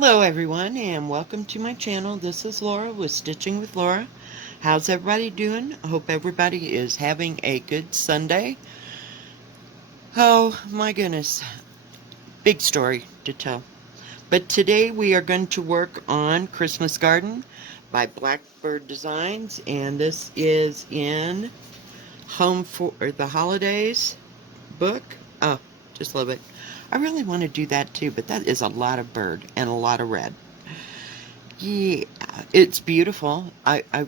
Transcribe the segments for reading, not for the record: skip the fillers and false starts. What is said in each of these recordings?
Hello everyone and welcome to my channel. This is Laura with Stitching with Laura. How's everybody doing? I hope everybody is having a good Sunday. Oh my goodness, big story to tell. But today we are going to work on Christmas Garden by Blackbird Designs, and this is in Home for the Holidays book. Oh, just love it. I really want to do that too, but that is a lot of bird and a lot of red. Yeah, it's beautiful.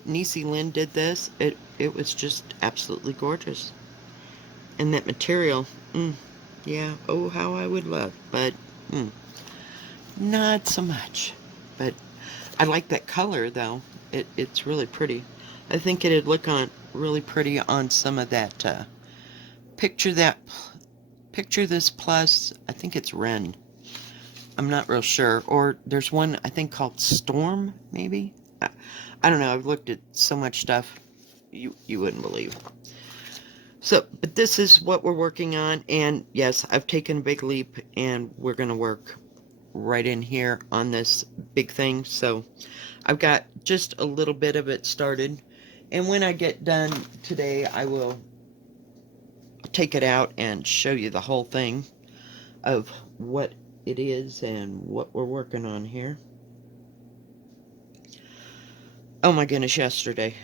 Nisi Lynn did this. It was just absolutely gorgeous. And that material, yeah, oh, how I would love, but not so much. But I like that color, though. It's really pretty. I think it'd look on really pretty on some of that, picture that, picture this plus, I think it's Wren. I'm not real sure. Or there's one, I think, called Storm, maybe? I don't know. I've looked at so much stuff you wouldn't believe. So, but this is what we're working on. And yes, I've taken a big leap, and we're going to work right in here on this big thing. So I've got just a little bit of it started. And when I get done today, I will take it out and show you the whole thing of what it is and what we're working on here. Oh my goodness, yesterday,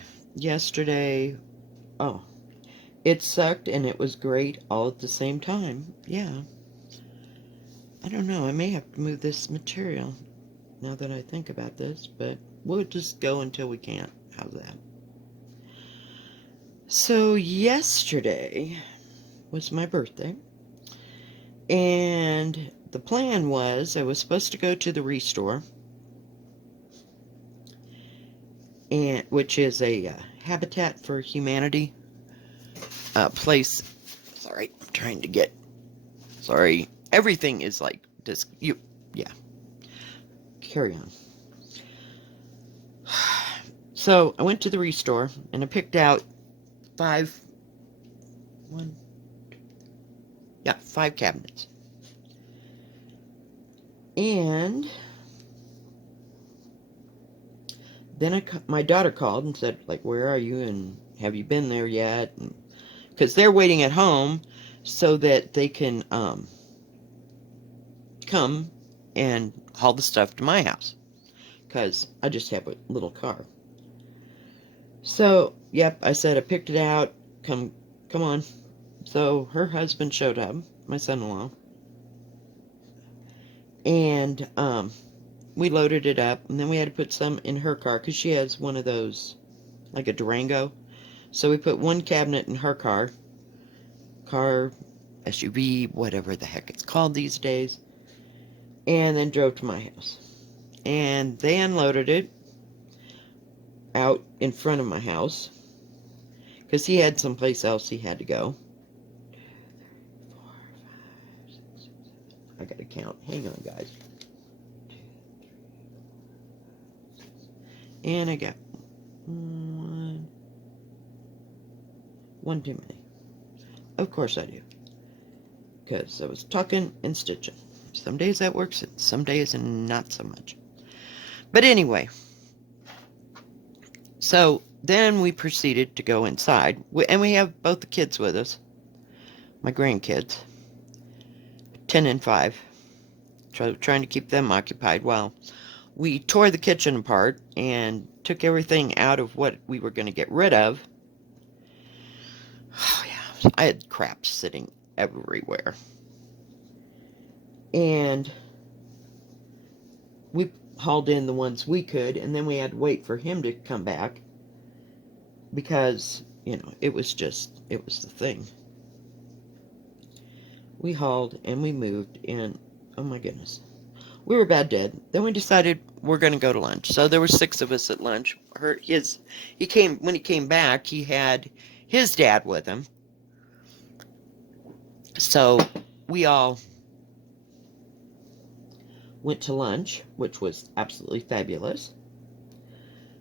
oh, it sucked and it was great all at the same time. Yeah, I don't know, I may have to move this material now that I think about this, but we'll just go until we can't. How's that? So yesterday was my birthday, and the plan was I was supposed to go to the Restore, and which is a Habitat for Humanity place. Sorry, I'm trying to get. Sorry, everything is like this. Yeah. Carry on. So I went to the Restore and I picked out five cabinets. And then my daughter called and said, like, where are you and have you been there yet? Because they're waiting at home so that they can come and haul the stuff to my house. Because I just have a little car. So, yep, I said I picked it out. Come on. So her husband showed up, my son-in-law. And we loaded it up, and then we had to put some in her car because she has one of those, like a Durango. So we put one cabinet in her car, SUV, whatever the heck it's called these days, and then drove to my house. And they unloaded it out in front of my house because he had someplace else he had to go. 4, 5, 6, 7. I gotta count. Hang on, guys. 2, 3, 4, 6. And I got one too many. Of course I do. Because I was tucking and stitching. Some days that works, and some days not so much. But anyway, so then we proceeded to go inside. And we have both the kids with us. My grandkids. 10 and 5. Trying to keep them occupied while we tore the kitchen apart and took everything out of what we were going to get rid of. Oh, yeah. I had crap sitting everywhere. And we hauled in the ones we could, and then we had to wait for him to come back because, it was the thing. We hauled and we moved, and oh my goodness. We were bad dead. Then we decided we're going to go to lunch. So there were 6 of us at lunch. When he came back, he had his dad with him. So we all went to lunch, which was absolutely fabulous.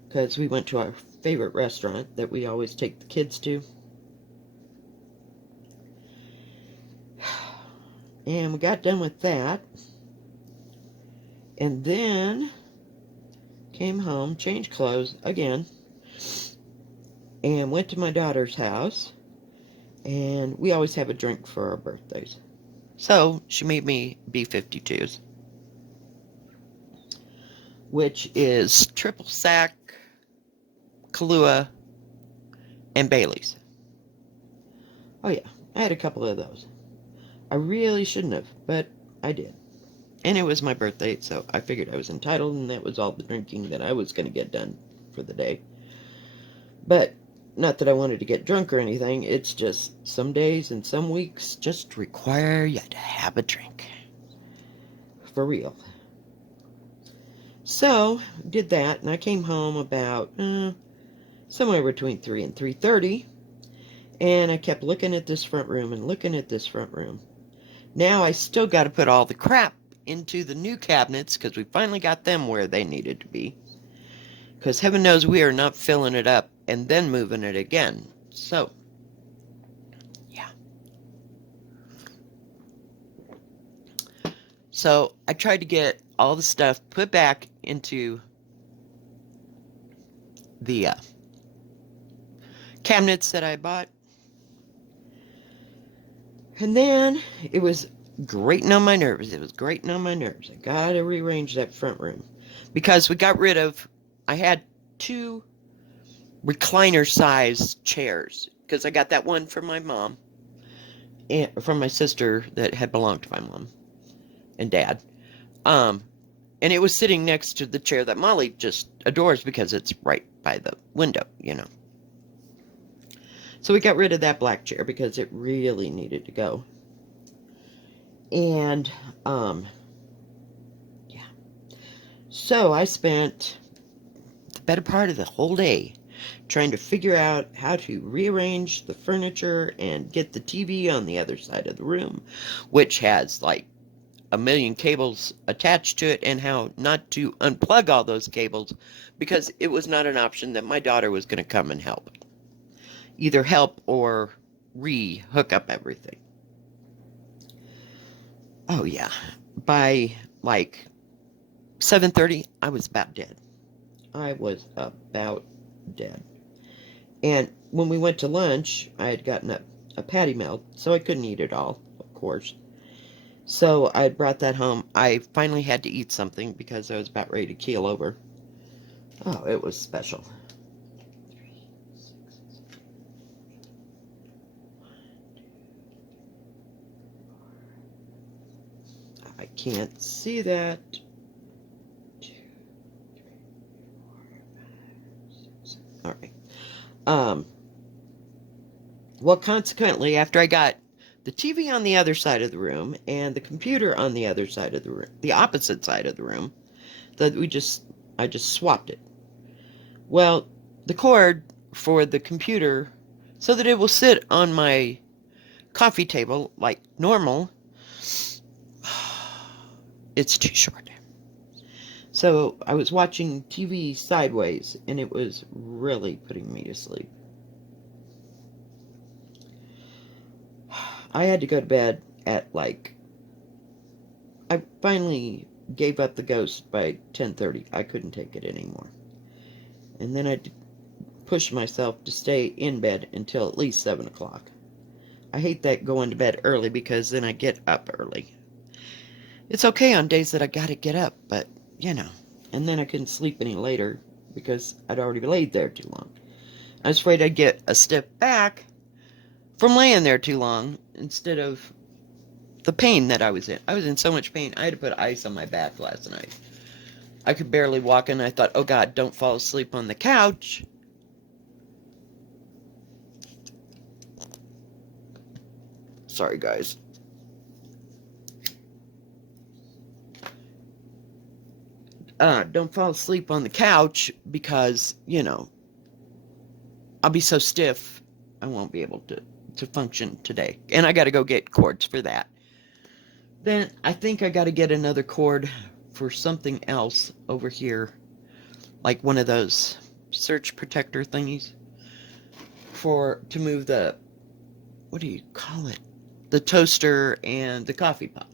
Because we went to our favorite restaurant that we always take the kids to. And we got done with that. And then came home, changed clothes again, and went to my daughter's house. And we always have a drink for our birthdays. So she made me B-52s, which is triple sec, Kahlua, and Bailey's. Oh yeah, I had a couple of those. I really shouldn't have, but I did. And it was my birthday, so I figured I was entitled, and that was all the drinking that I was going to get done for the day. But not that I wanted to get drunk or anything, it's just some days and some weeks just require you to have a drink. For real. So, did that, and I came home about somewhere between 3 and 3:30, and I kept looking at this front room and looking at this front room. Now I still got to put all the crap into the new cabinets because we finally got them where they needed to be. Because heaven knows we are not filling it up and then moving it again. So, yeah. So I tried to get all the stuff put back into the cabinets that I bought. And then it was grating on my nerves. It was grating on my nerves. I got to rearrange that front room. Because we got rid of, I had 2 recliner-sized chairs. Because I got that one from my mom. And from my sister that had belonged to my mom and dad. And it was sitting next to the chair that Molly just adores because it's right by the window, you know. So we got rid of that black chair because it really needed to go. And, yeah. So I spent the better part of the whole day trying to figure out how to rearrange the furniture and get the TV on the other side of the room, which has like a million cables attached to it, and how not to unplug all those cables because it was not an option that my daughter was going to come and help. Either help or re-hook up everything. Oh yeah, by like 7:30, I was about dead. I was about dead. And when we went to lunch, I had gotten a patty melt, so I couldn't eat it all, of course. So I brought that home. I finally had to eat something because I was about ready to keel over. Oh, it was special. I can't see that. 2, 3, 4, 5, 6. All right. Well, consequently, after I got the TV on the other side of the room and the computer on the other side of the room, the opposite side of the room, that I just swapped it. Well, the cord for the computer, so that it will sit on my coffee table like normal, it's too short. So I was watching TV sideways, and it was really putting me to sleep. I had to go to bed at like, I finally gave up the ghost by 10:30. I couldn't take it anymore. And then I pushed myself to stay in bed until at least 7 o'clock. I hate that going to bed early because then I get up early. It's okay on days that I gotta get up, but, you know. And then I couldn't sleep any later because I'd already laid there too long. I was afraid I'd get a stiff back from laying there too long instead of the pain that I was in. I was in so much pain, I had to put ice on my back last night. I could barely walk, and I thought, oh God, don't fall asleep on the couch. Sorry, guys. Don't fall asleep on the couch because, you know, I'll be so stiff I won't be able to function today. And I got to go get cords for that. Then I think I got to get another cord for something else over here, like one of those surge protector thingies to move the, what do you call it? The toaster and the coffee pot.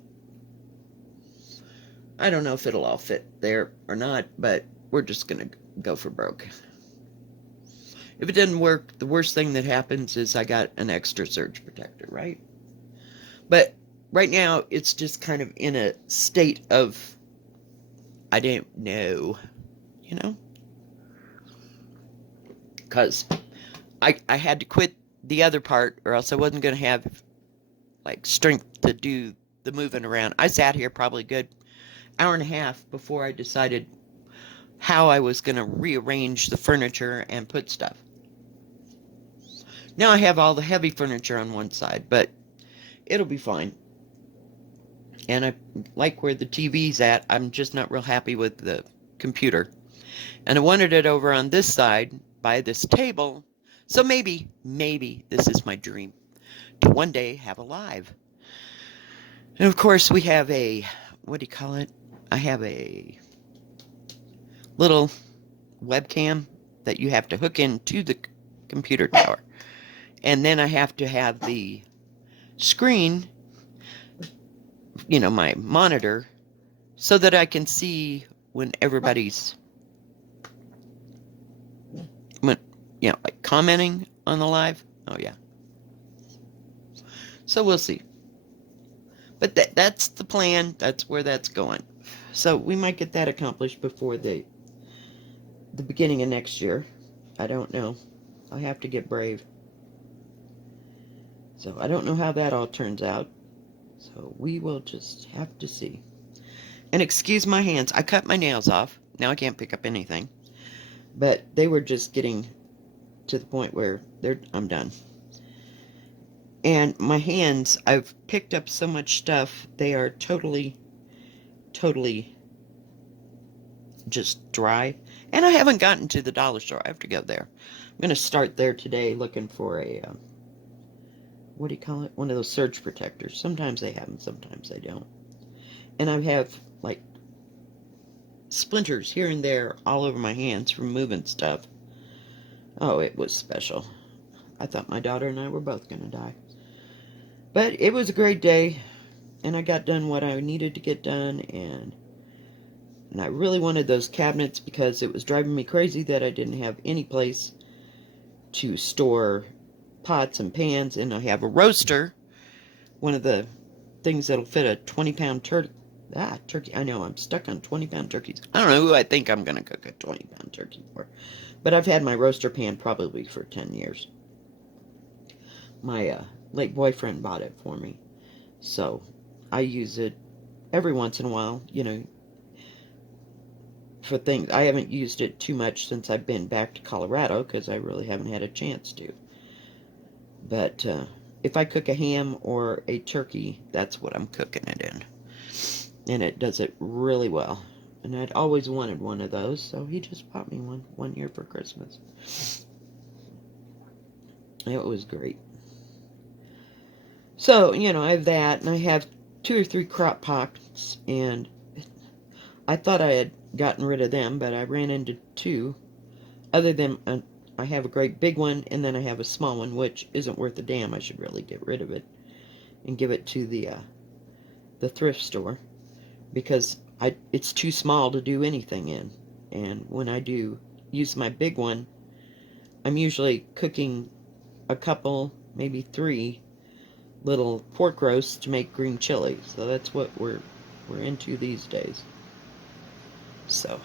I don't know if it'll all fit there or not, but we're just going to go for broke. If it didn't work, the worst thing that happens is I got an extra surge protector, right? But right now, it's just kind of in a state of, I don't know, you know? Because I had to quit the other part, or else I wasn't going to have, like, strength to do the moving around. I sat here probably a good hour and a half before I decided how I was going to rearrange the furniture and put stuff. Now I have all the heavy furniture on one side, but it'll be fine. And I like where the TV's at. I'm just not real happy with the computer. And I wanted it over on this side by this table. So maybe this is my dream, to one day have a live. And of course we have a, what do you call it? I have a little webcam that you have to hook into the computer tower. And then I have to have the screen, you know, my monitor, so that I can see when everybody's, when, you know, like commenting on the live. Oh, yeah. So we'll see. But that's the plan. That's where that's going. So we might get that accomplished before the beginning of next year. I don't know. I'll have to get brave. So I don't know how that all turns out. So we will just have to see. And excuse my hands. I cut my nails off. Now I can't pick up anything. But they were just getting to the point where I'm done. And my hands, I've picked up so much stuff. They are totally just dry. And I haven't gotten to the dollar store. I have to go there. I'm going to start there today looking for a, what do you call it? One of those surge protectors. Sometimes they have them, sometimes they don't. And I have, like, splinters here and there all over my hands from moving stuff. Oh, it was special. I thought my daughter and I were both going to die. But it was a great day, and I got done what I needed to get done, and I really wanted those cabinets because it was driving me crazy that I didn't have any place to store pots and pans, and I have a roaster, one of the things that'll fit a 20-pound turkey. Turkey. I know, I'm stuck on 20-pound turkeys. I don't know who I think I'm going to cook a 20-pound turkey for, but I've had my roaster pan probably for 10 years. My late boyfriend bought it for me, so I use it every once in a while, you know, for things. I haven't used it too much since I've been back to Colorado because I really haven't had a chance to. But if I cook a ham or a turkey, that's what I'm cooking it in. And it does it really well. And I'd always wanted one of those, so he just bought me one year for Christmas. It was great. So, you know, I have that, and I have 2 or 3 crock pots, and I thought I had gotten rid of them, but I ran into 2. Other than, I have a great big one, and then I have a small one, which isn't worth a damn. I should really get rid of it and give it to the thrift store, because it's too small to do anything in. And when I do use my big one, I'm usually cooking a couple, maybe 3 little pork roasts to make green chili. So that's what we're into these days. So,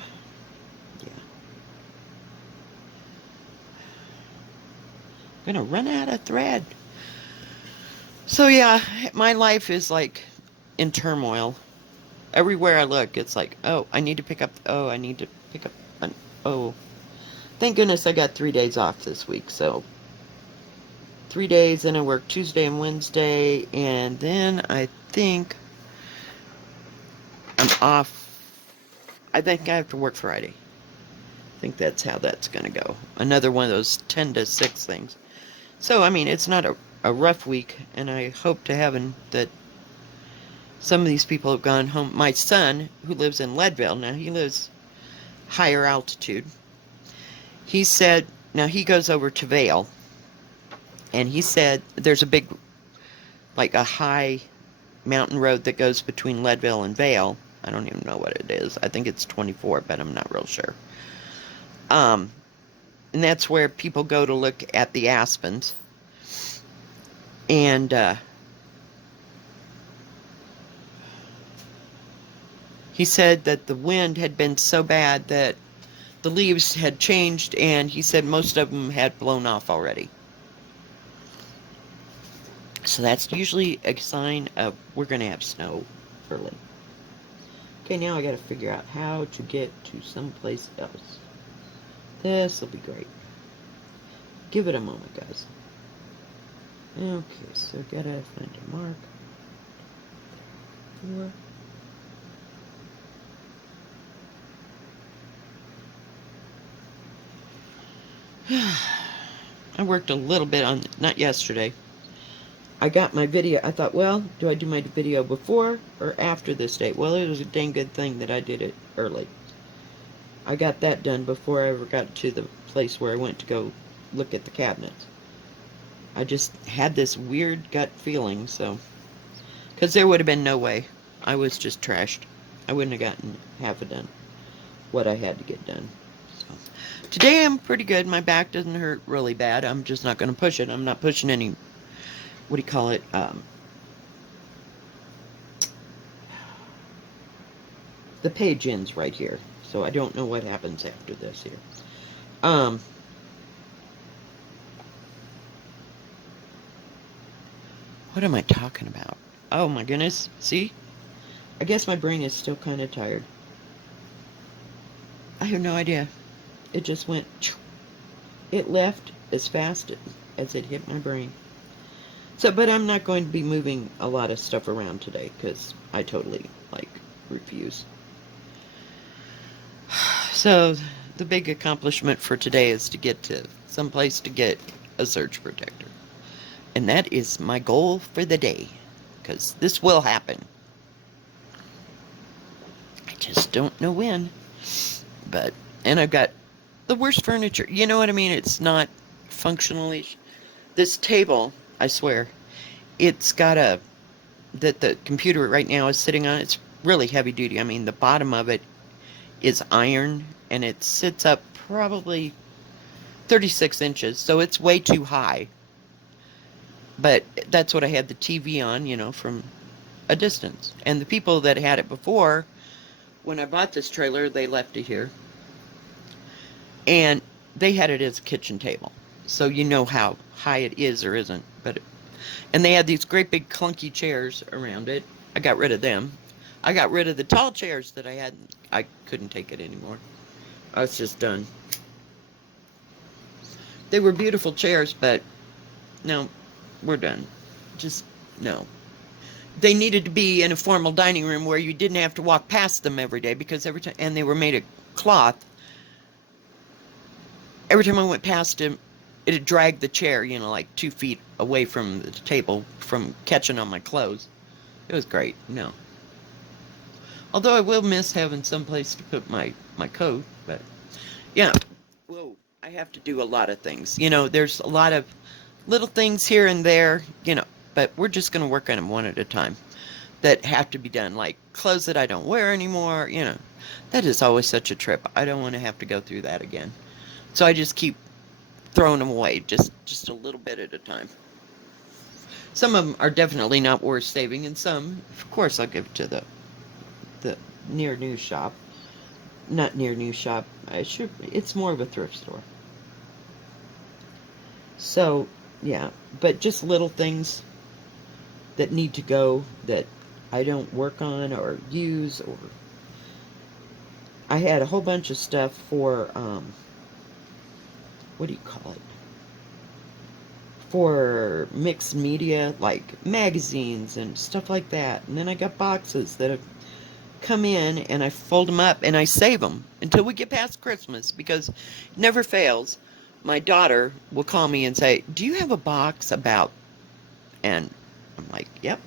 yeah. I'm gonna run out of thread. So yeah, my life is like in turmoil. Everywhere I look, it's like, oh, I need to pick up, oh, I need to pick up, oh. Thank goodness I got 3 days off this week, so 3 days, and I work Tuesday and Wednesday, and then I think I'm off. I think I have to work Friday. I think that's how that's going to go. Another one of those 10 to 6 things. So, I mean, it's not a rough week, and I hope to heaven that some of these people have gone home. My son, who lives in Leadville, now he lives higher altitude, he said, now he goes over to Vail, and he said there's a big, like a high mountain road that goes between Leadville and Vail, I don't even know what it is. I think it's 24, but I'm not real sure. And that's where people go to look at the aspens. And he said that the wind had been so bad that the leaves had changed, and he said most of them had blown off already. So that's usually a sign of we're going to have snow early. Okay, now I got to figure out how to get to someplace else. This will be great. Give it a moment, guys. Okay, so gotta find a mark. 4. I worked a little bit on, not yesterday. I got my video. I thought, well, do I do my video before or after this date? Well, it was a dang good thing that I did it early. I got that done before I ever got to the place where I went to go look at the cabinets. I just had this weird gut feeling, so... Because there would have been no way. I was just trashed. I wouldn't have gotten half it done. What I had to get done. So today I'm pretty good. My back doesn't hurt really bad. I'm just not going to push it. I'm not pushing any... What do you call it? The page ends right here. So I don't know what happens after this here. What am I talking about? Oh my goodness. See? I guess my brain is still kind of tired. I have no idea. It just went... It left as fast as it hit my brain. So, but I'm not going to be moving a lot of stuff around today because I totally, refuse. So, the big accomplishment for today is to get to someplace to get a surge protector. And that is my goal for the day. Because this will happen. I just don't know when. But, and I've got the worst furniture. You know what I mean? It's not functionally... This table, I swear, it's got that the computer right now is sitting on. It's really heavy duty. I mean, the bottom of it is iron, and it sits up probably 36 inches, so it's way too high. But that's what I had the TV on, from a distance. And the people that had it before, when I bought this trailer, they left it here. And they had it as a kitchen table. So you know how high it is or isn't. And they had these great big clunky chairs around it. I got rid of them. I got rid of the tall chairs that I had. I couldn't take it anymore. I was just done. They were beautiful chairs, but no, we're done. Just, no. They needed to be in a formal dining room where you didn't have to walk past them every day because every time, and they were made of cloth. Every time I went past them, it'd drag the chair, 2 feet away from the table from catching on my clothes. It was great. No. Although I will miss having some place to put my coat, but yeah. Whoa. I have to do a lot of things. There's a lot of little things here and there, but we're just going to work on them one at a time that have to be done, like clothes that I don't wear anymore, That is always such a trip. I don't want to have to go through that again. So I just keep throwing them away, just a little bit at a time. Some of them are definitely not worth saving, and some, of course, I'll give to the near new shop. Not near new shop. It's more of a thrift store. So, yeah, but just little things that need to go that I don't work on or use, or I had a whole bunch of stuff for what do you call it? For mixed media, like magazines and stuff like that. And then I got boxes that have come in, and I fold them up and I save them until we get past Christmas, because it never fails. My daughter will call me and say, "Do you have a box about?" And I'm like, "Yep."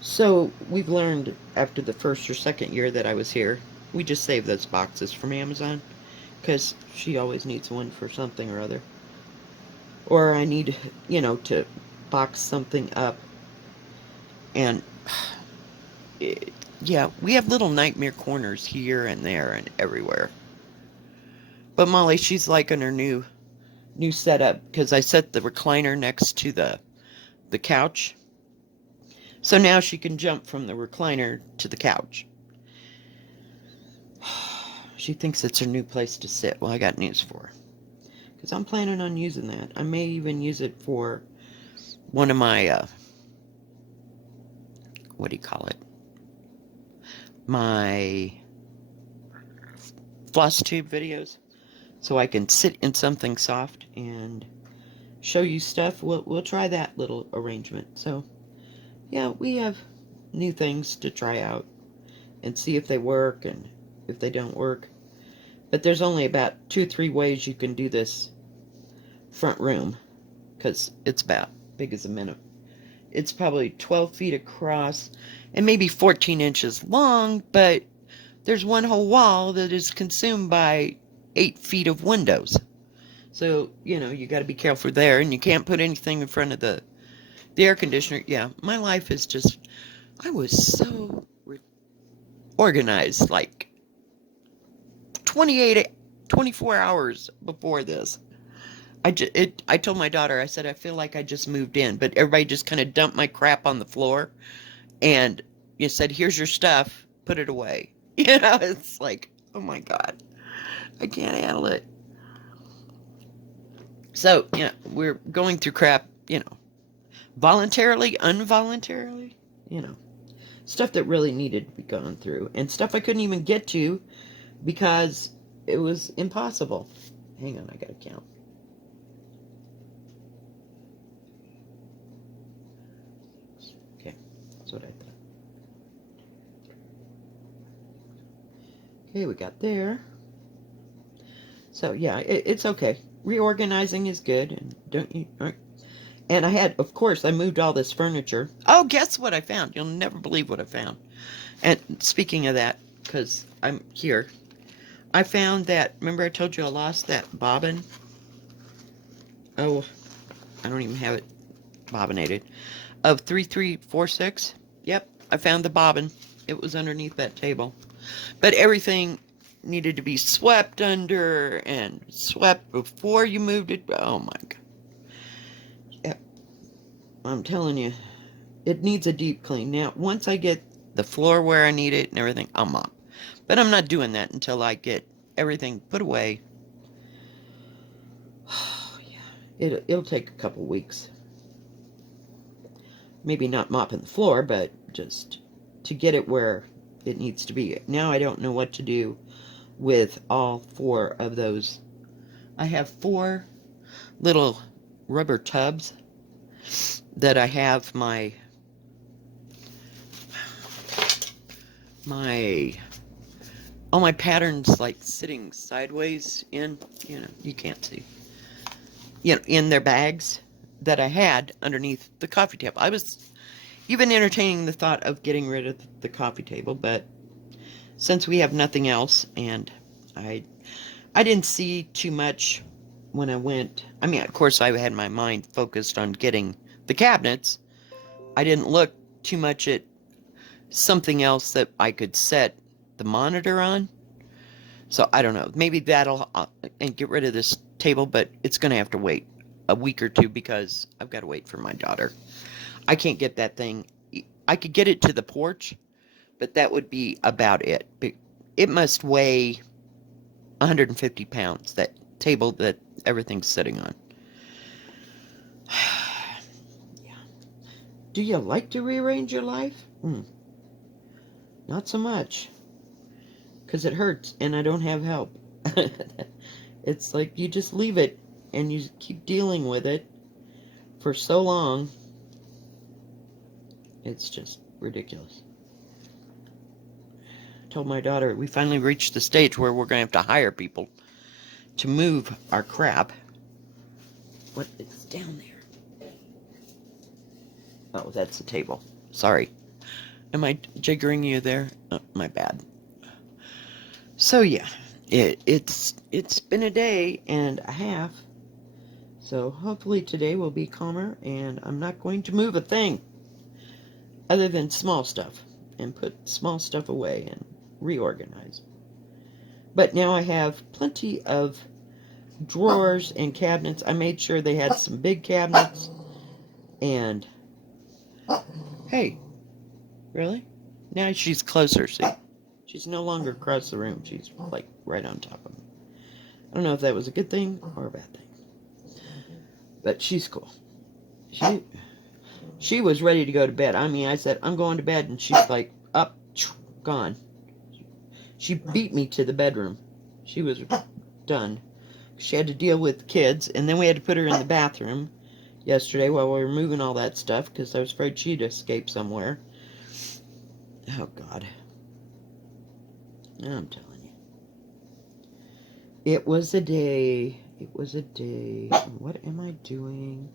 So we've learned after the first or second year that I was here, we just save those boxes from Amazon, because she always needs one for something or other. Or I need, to box something up, and Yeah, we have little nightmare corners here and there and everywhere. But Molly, she's liking her new setup because I set the recliner next to the couch. So now she can jump from the recliner to the couch. She thinks it's her new place to sit. Well, I got news for her. Because I'm planning on using that. I may even use it for one of my, what do you call it? My floss tube videos. So I can sit in something soft and show you stuff. We'll try that little arrangement. So, yeah, we have new things to try out and see if they work and if they don't work. But there's only about 2 or 3 ways you can do this front room because it's about big as a minute. It's probably 12 feet across and maybe 14 inches long, but there's one whole wall that is consumed by 8 feet of windows. So, you got to be careful there, and you can't put anything in front of the air conditioner. Yeah, my life is just, I was so organized like 24 hours before this. I told my daughter, I said, I feel like I just moved in, but everybody just kind of dumped my crap on the floor and you said, here's your stuff, put it away. It's like, oh my God, I can't handle it. So, we're going through crap, voluntarily, involuntarily, stuff that really needed to be gone through and stuff I couldn't even get to because it was impossible. Hang on, I gotta count. Okay, that's what I thought. Okay, we got there. So yeah, it's okay. Reorganizing is good, and don't you? And of course, I moved all this furniture. Oh, guess what I found? You'll never believe what I found. And speaking of that, because I'm here, I found that. Remember, I told you I lost that bobbin. Oh, I don't even have it bobbinated. Of 3346. Yep, I found the bobbin. It was underneath that table. But everything needed to be swept under and swept before you moved it. Oh my God. Yep. I'm telling you, it needs a deep clean. Now, once I get the floor where I need it and everything, I'll mop. But I'm not doing that until I get everything put away. Oh, yeah. It'll take a couple weeks. Maybe not mopping the floor, but just to get it where it needs to be. Now I don't know what to do with all 4 of those. I have 4 little rubber tubs that I have my all my patterns like sitting sideways in, you can't see, in their bags that I had underneath the coffee table. I was even entertaining the thought of getting rid of the coffee table, but since we have nothing else, and I didn't see too much when I went. I mean, of course, I had my mind focused on getting the cabinets. I didn't look too much at something else that I could set the monitor on. So I don't know. Maybe that'll and get rid of this table, but it's going to have to wait a week or 2 because I've got to wait for my daughter. I can't get that thing. I could get it to the porch, but that would be about it. It must weigh 150 pounds, that table that everything's sitting on. Yeah. Do you like to rearrange your life? Not so much. Because it hurts and I don't have help. It's like you just leave it and you keep dealing with it for so long. It's just ridiculous. I told my daughter we finally reached the stage where we're going to have to hire people to move our crap. What is down there? Oh, that's the table. Sorry. Am I jiggering you there? Oh, my bad. So yeah, it's been a day and a half. So hopefully today will be calmer and I'm not going to move a thing other than small stuff. and put small stuff away and reorganize. But now I have plenty of drawers and cabinets. I made sure they had some big cabinets. And, hey, really? Now she's closer, see? She's no longer across the room. She's, like, right on top of me. I don't know if that was a good thing or a bad thing. But she's cool. She was ready to go to bed. I mean, I said, I'm going to bed. And she's like, up, gone. She beat me to the bedroom. She was done. She had to deal with kids. And then we had to put her in the bathroom yesterday while we were moving all that stuff because I was afraid she'd escape somewhere. Oh, God. I'm telling you. It was a day. It was a day. What am I doing?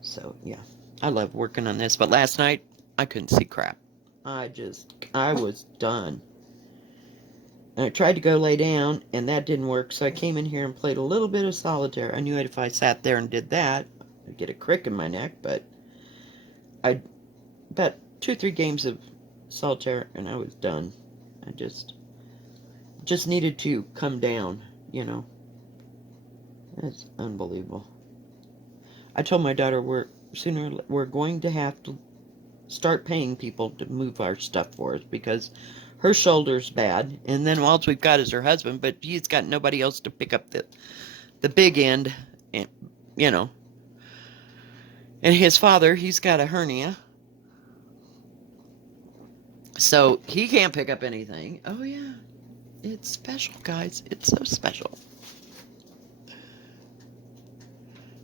So, yeah. I love working on this. But last night, I couldn't see crap. I was done. And I tried to go lay down, and that didn't work. So I came in here and played a little bit of solitaire. I knew if I sat there and did that, I'd get a crick in my neck. But about 2 or 3 games of solitaire, and I was done. I just needed to come down, you know. That's unbelievable. I told my daughter we're going to have to start paying people to move our stuff for us because her shoulder's bad, and then all we've got is her husband, but he's got nobody else to pick up the big end, and you know. And his father, he's got a hernia. So he can't pick up anything. Oh yeah. It's special, guys. It's so special.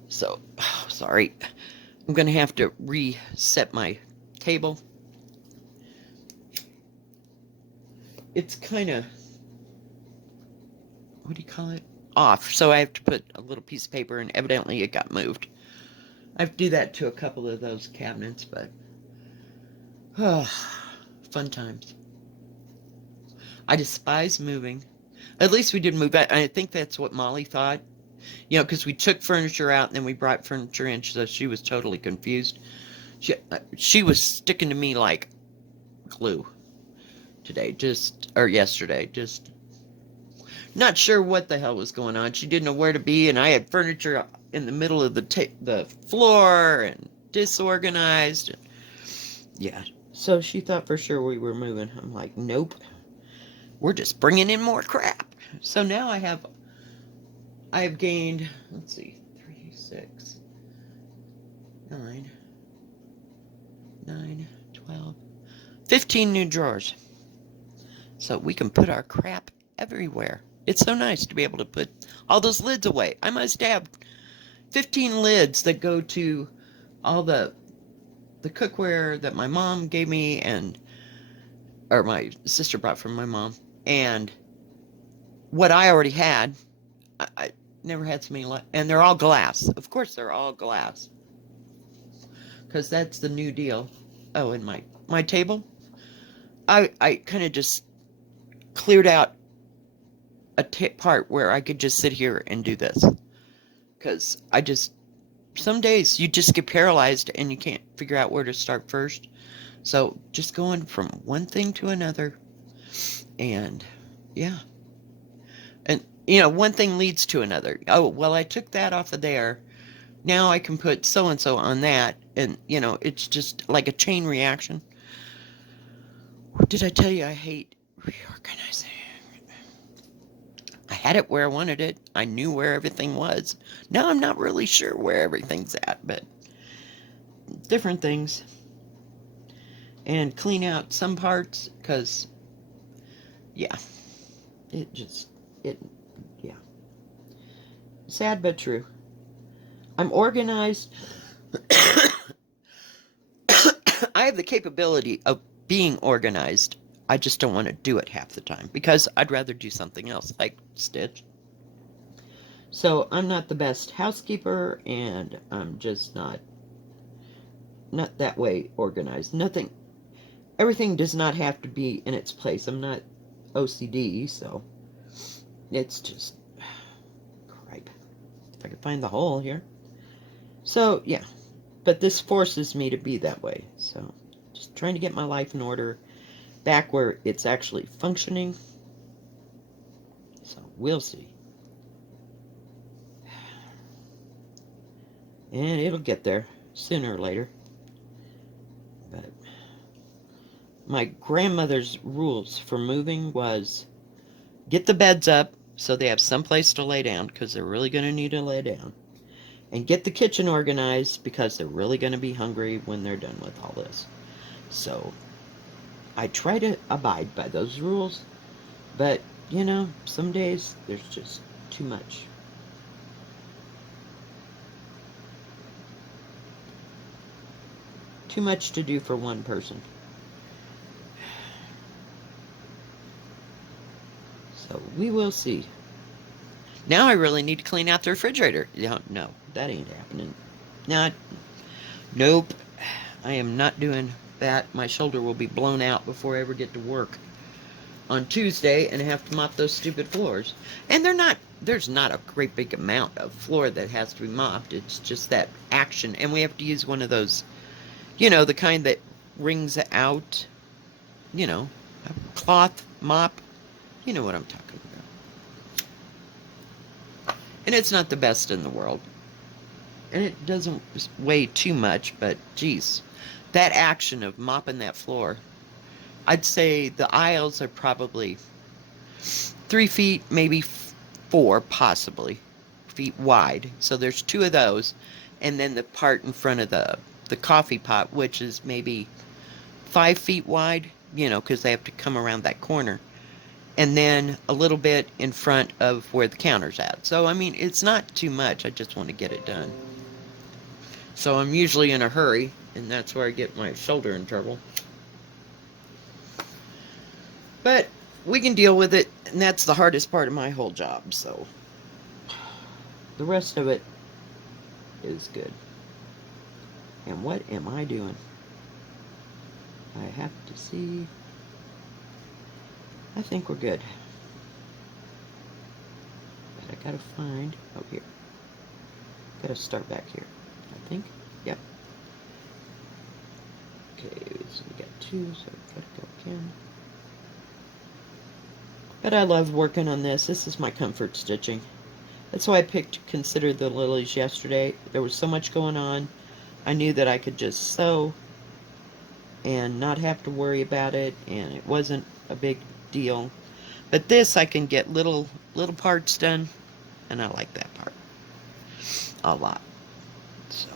So, sorry. I'm going to have to reset my table. It's kind of, what do you call it? Off. So I have to put a little piece of paper, and evidently it got moved. I have to do that to a couple of those cabinets, but fun times. I despise moving. At least we didn't move. I think that's what Molly thought. You know, because we took furniture out and then we brought furniture in, so she was totally confused. She was sticking to me like glue today, or yesterday, just not sure what the hell was going on. She didn't know where to be, and I had furniture in the middle of the floor and disorganized. Yeah, so she thought for sure we were moving. I'm like, nope, we're just bringing in more crap. So now I have gained, let's see, 3, 6, 9, 12, 15 new drawers. So we can put our crap everywhere. It's so nice to be able to put all those lids away. I must have 15 lids that go to all the cookware that my mom gave me, or my sister brought from my mom, and what I already had. I never had so many and they're all glass. Of course they're all glass. Because that's the new deal. Oh, and my table, I kind of just cleared out a part where I could just sit here and do this. Because some days you just get paralyzed and you can't figure out where to start first. So just going from one thing to another. And yeah. And, you know, one thing leads to another. Oh, well, I took that off of there. Now I can put so-and-so on that. And, you know, it's just like a chain reaction. Did I tell you I hate reorganizing? I had it where I wanted it. I knew where everything was. Now I'm not really sure where everything's at, but different things. And clean out some parts, because, yeah. Yeah. Sad but true. I'm organized. I have the capability of being organized. I just don't want to do it half the time because I'd rather do something else, like stitch. So I'm not the best housekeeper, and I'm just not that way organized. Everything does not have to be in its place. I'm not OCD, so it's just cripe. If I could find the hole here. So, yeah. but this forces me to be that way. So, just trying to get my life in order, back where it's actually functioning. So, we'll see. And it'll get there sooner or later. But my grandmother's rules for moving was get the beds up so they have someplace to lay down, because they're really going to need to lay down. And get the kitchen organized, because they're really going to be hungry when they're done with all this. So I try to abide by those rules, but you know, some days there's just too much. Too much to do for one person. So we will see. Now I really need to clean out the refrigerator. No, that ain't happening. Nope. I am not doing that. My shoulder will be blown out before I ever get to work on Tuesday and have to mop those stupid floors. And there's not a great big amount of floor that has to be mopped. It's just that action. And we have to use one of those, the kind that wrings out, a cloth mop. You know what I'm talking about. And it's not the best in the world. And it doesn't weigh too much, but geez, that action of mopping that floor, I'd say the aisles are probably 3 feet, maybe 4, possibly, feet wide. So there's 2 of those, and then the part in front of the coffee pot, which is maybe 5 feet wide, because they have to come around that corner. And then a little bit in front of where the counter's at. So, I mean, it's not too much. I just want to get it done. So I'm usually in a hurry, and that's where I get my shoulder in trouble. But we can deal with it, and that's the hardest part of my whole job, so the rest of it is good. And what am I doing? I have to see. I think we're good. But I gotta find, here. Gotta start back here, I think. Yep. Okay, so we got 2, so we gotta go again. But I love working on this. This is my comfort stitching. That's why I picked Consider the Lilies yesterday. There was so much going on. I knew that I could just sew and not have to worry about it, and it wasn't a big deal. But this, I can get little parts done, and I like that part a lot. So,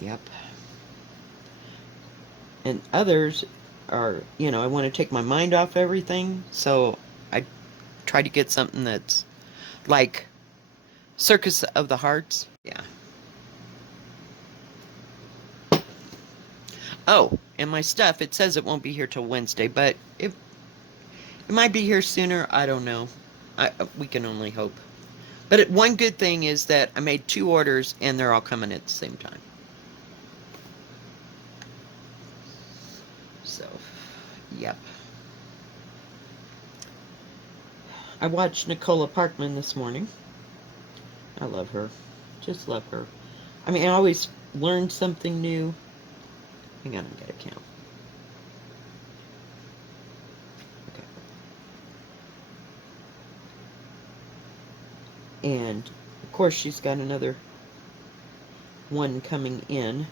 yep. And others are, I want to take my mind off everything, so I try to get something that's like Circus of the Hearts. Yeah. Oh, and my stuff, it says it won't be here till Wednesday, but it might be here sooner. I don't know. We can only hope. But one good thing is that I made 2 orders, and they're all coming at the same time. So, yep. I watched Nicola Parkman this morning. I love her. Just love her. I mean, I always learn something new. Hang on, I gotta count. Okay. And, of course, she's got another one coming in.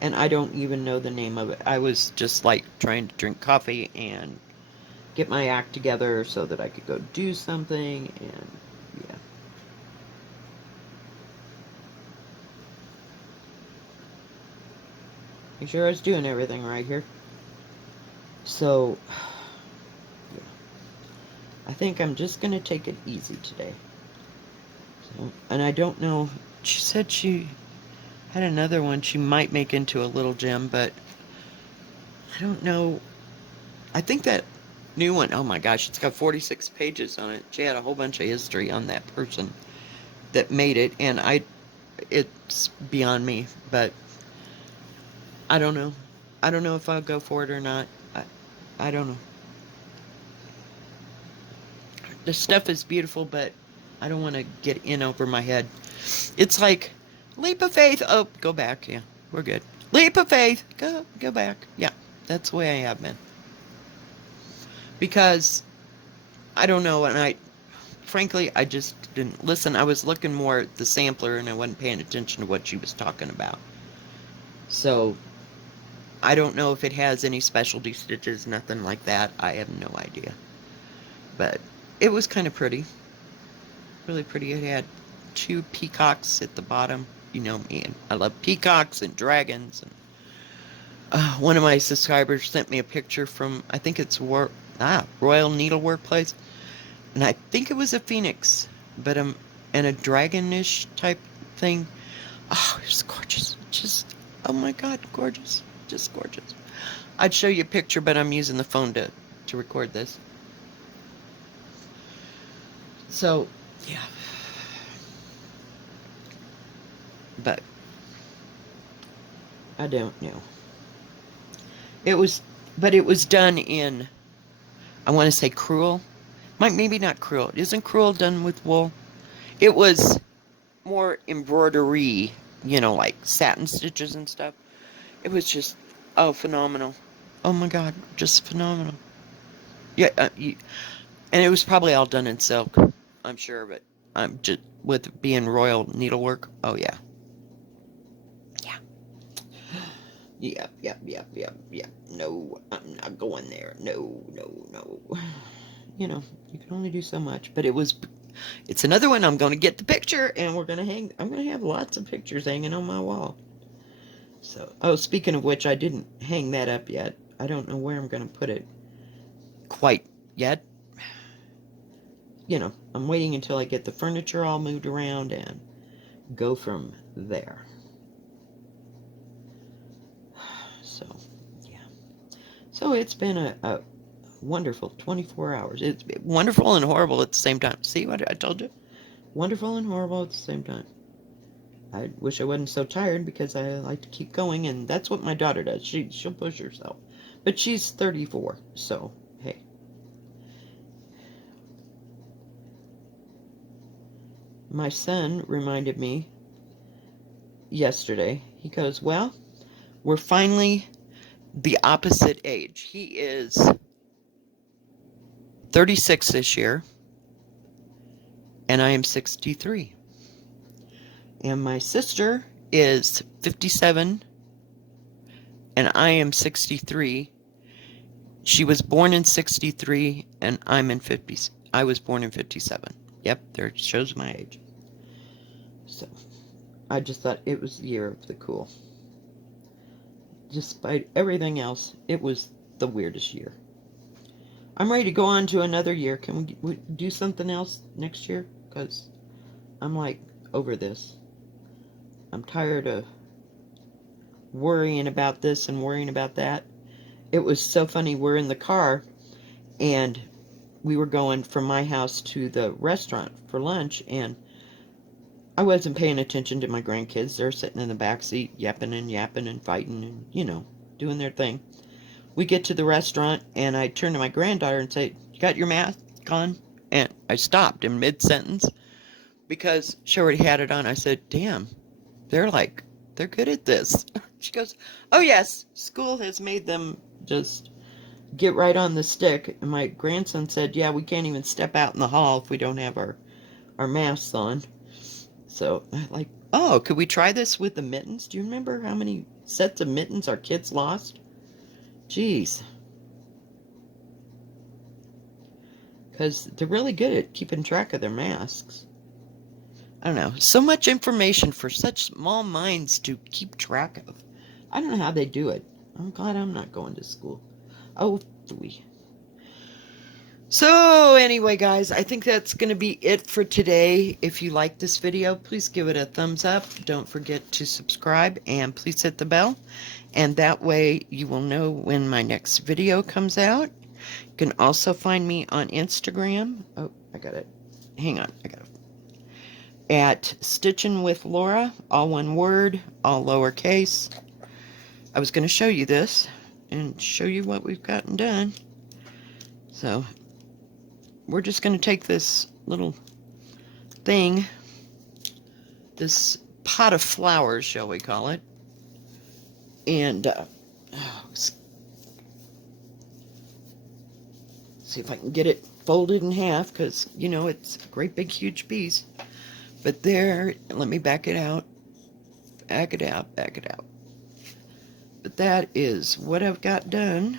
And I don't even know the name of it. I was just, trying to drink coffee and get my act together so that I could go do something, and, yeah. Make sure I was doing everything right here. So, yeah. I think I'm just going to take it easy today. So, and I don't know, she said she had another one she might make into a little gem, but I don't know. I think that new one, oh my gosh, it's got 46 pages on it. She had a whole bunch of history on that person that made it, and it's beyond me, but I don't know. I don't know if I'll go for it or not. I don't know. The stuff is beautiful, but I don't want to get in over my head. It's like Leap of faith. Oh, go back. Yeah, we're good. Leap of faith. Go back. Yeah, that's the way I have been. Because I don't know, and frankly, I just didn't listen. I was looking more at the sampler, and I wasn't paying attention to what she was talking about. So I don't know if it has any specialty stitches, nothing like that. I have no idea. But it was kind of pretty. Really pretty. It had two peacocks at the bottom. You know me, and I love peacocks and dragons. And one of my subscribers sent me a picture from, I think it's Royal Needlework Place, and I think it was a phoenix, but and a dragonish type thing. Oh, it's gorgeous. Just, oh my God, gorgeous. Just gorgeous. I'd show you a picture, but I'm using the phone to record this. So, yeah. But I don't know. But it was done in, I want to say crewel. Maybe not crewel. Isn't crewel done with wool? It was more embroidery, like satin stitches and stuff. It was just, oh, phenomenal. Oh my God, just phenomenal. Yeah, and it was probably all done in silk, I'm sure, but I'm just, with being royal needlework, oh yeah. Yeah. Yeah. No, I'm not going there. No. You can only do so much, but it's another one. I'm going to get the picture, and I'm going to have lots of pictures hanging on my wall. So, oh, speaking of which, I didn't hang that up yet. I don't know where I'm going to put it quite yet. I'm waiting until I get the furniture all moved around and go from there. So, yeah. So it's been a wonderful 24 hours. It's wonderful and horrible at the same time. See what I told you? Wonderful and horrible at the same time. I wish I wasn't so tired because I like to keep going, and that's what my daughter does. She'll push herself. But she's 34, so hey. My son reminded me yesterday. He goes, well, we're finally the opposite age. He is 36 this year, and I am 63. And my sister is 57, and I am 63. She was born in 63, and I was born in 57. Yep, there it shows my age. So, I just thought it was the year of the cool. Despite everything else, it was the weirdest year. I'm ready to go on to another year. Can we do something else next year? Because I'm like over this. I'm tired of worrying about this and worrying about that. It was so funny. We're in the car, and we were going from my house to the restaurant for lunch, and I wasn't paying attention to my grandkids. They're sitting in the back seat, yapping and fighting and, doing their thing. We get to the restaurant, and I turn to my granddaughter and say, you got your mask on? And I stopped in mid-sentence because she already had it on. I said, damn, they're good at this. She goes, oh yes, school has made them just get right on the stick. And my grandson said, yeah, we can't even step out in the hall if we don't have our masks on. So, oh, could we try this with the mittens? Do you remember how many sets of mittens our kids lost? Jeez. Because they're really good at keeping track of their masks. I don't know. So much information for such small minds to keep track of. I don't know how they do it. I'm glad I'm not going to school. Oh, phooey. So anyway, guys, I think that's going to be it for today. If you like this video, please give it a thumbs up. Don't forget to subscribe, and please hit the bell. And that way you will know when my next video comes out. You can also find me on Instagram. Oh, I got it. Hang on. I got it. At Stitchin with Lora, all one word, all lowercase. I was going to show you this and show you what we've gotten done. So, we're just going to take this little thing, this pot of flowers, shall we call it. And see if I can get it folded in half, because, you know, it's a great big huge piece. But there, let me back it out. Back it out, back it out. But that is what I've got done.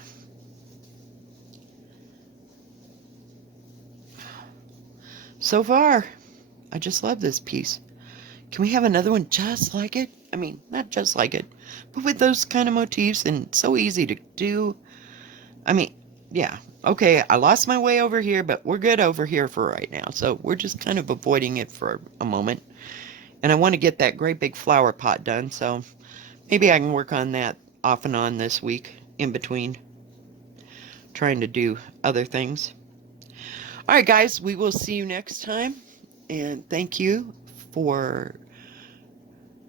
So far, I just love this piece. Can we have another one just like it? I mean, not just like it, but with those kind of motifs, and so easy to do. I mean, yeah. Okay, I lost my way over here, but we're good over here for right now. So we're just kind of avoiding it for a moment. And I want to get that great big flower pot done, so maybe I can work on that off and on this week in between trying to do other things. All right, guys, we will see you next time. And thank you for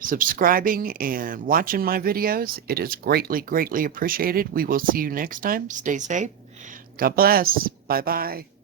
subscribing and watching my videos. It is greatly, greatly appreciated. We will see you next time. Stay safe. God bless. Bye-bye.